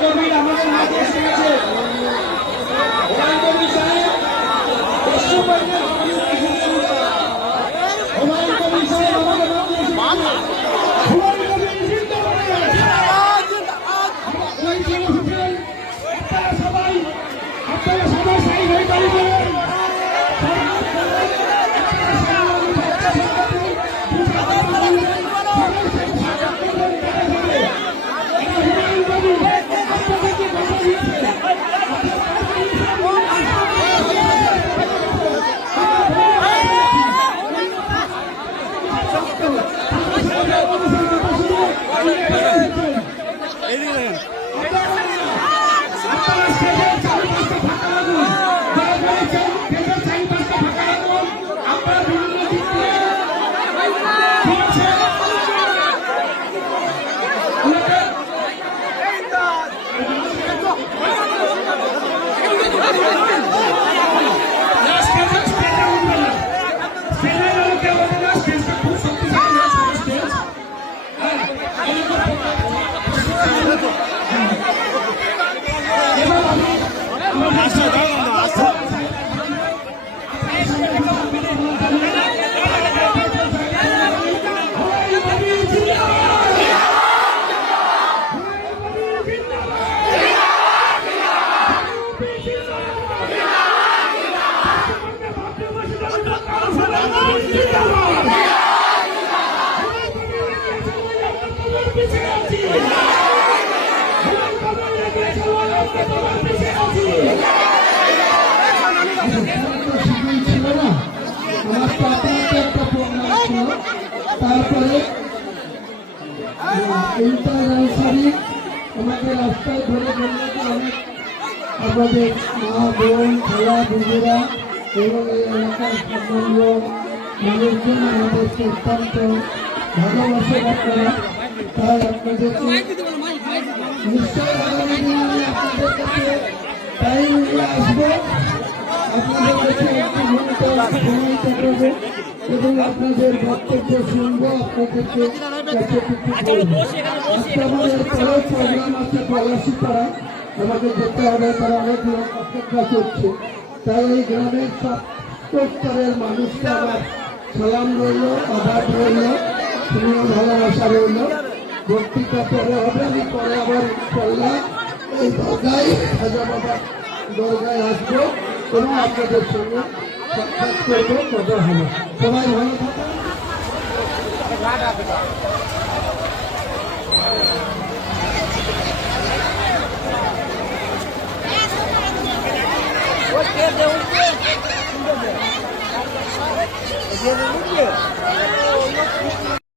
কবির আমাদের মাঝে এসে গেছে। হুমায়ুন কবির সাহেব পশ্চিমবঙ্গের হুমায়ুন কবির সাহেব আমাদের মাঝে এসে গেছে। হুমায়ুন কবির জিন্দাবাদ। আপনারা সবাই সাই হয়ে দাঁড়িয়ে তারপরে আমাদের রাস্তায় ধরে অনেক আমাদের মা বোন খেলা বুঝেরা এবং এই এলাকার স্থানীয় মানুষজন আমাদেরকে অত্যন্ত ভালোবাসে আপনারা। তাই আপনাদেরকে নিশ্চয় আগামী দিনে আমি আপনাদের কাছে টাইম নিয়ে আসবো, আপনাদের কাছে একটু ঘন্টা প্রমাণিত করবো এবং আপনাদের বক্তব্য শুনবো, আপনাদেরকে আমাদের পরের প্রোগ্রাম আছে পলাশি পাড়া, আমাকে যেতে হবে, তারা অনেক লোক অপেক্ষা করছে। তাই এই গ্রামের স্তরের মানুষকে আমার সালাম রইল, আবার রইল, স্নেহ ভালোবাসা রইল। বক্তৃতা পরে হবে, আমি পরে আবার ইনশাল্লাহ এই দরগায় খাজা বাবার দরগায় আসবো এবং আপনাদের সঙ্গে সাক্ষাৎ করবো, কথা হবে। সবাই ভালো থাকুন। ¿Qué